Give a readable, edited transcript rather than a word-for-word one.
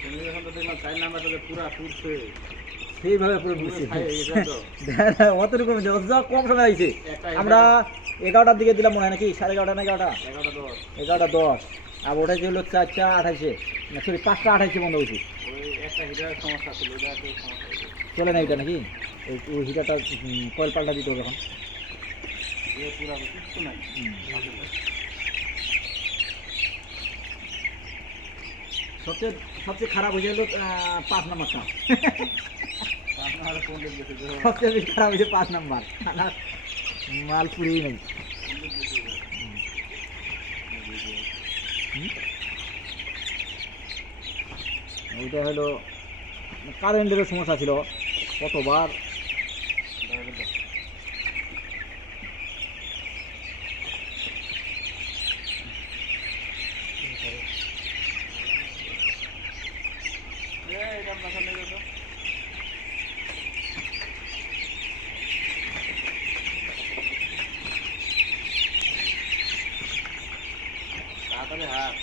তুমি এখন তো দেখলাম 4 নাম্বারটা পুরা পুরছে সেইভাবে পুরো ঘুরছে খাই গেছে তো অতটুকু কম সময় লাগছে। আমরা 11টার দিকে দিলাম মনে হয় নাকি 11:30 না 11টা 11:10 আর ওটা যে হলো 4টা 28 না সরি 5টা 28 বন্ধ হয়েছে। ওই একটা হিটারের সমস্যা ছিল ওটা একটু সমস্যা হয়েছে চলে না এটা নাকি ওই হিটারটা কয়েল পাল্টা দিতে হবে এখন। যে পুরা কিছু নাই সবচেয়ে সবচেয়ে খারাপ হয়ে গেল 5 নাম্বারটা আপনার কোন দিক গেছে সবচেয়ে বেশি খারাপ হয়েছে 5 নাম্বার মাল পুরেই নেই। ওইটা হলো কারেন্টেরও সমস্যা ছিল কতবার এটা আপনার নিয়ে যেত তাড়াতাড়ি হাত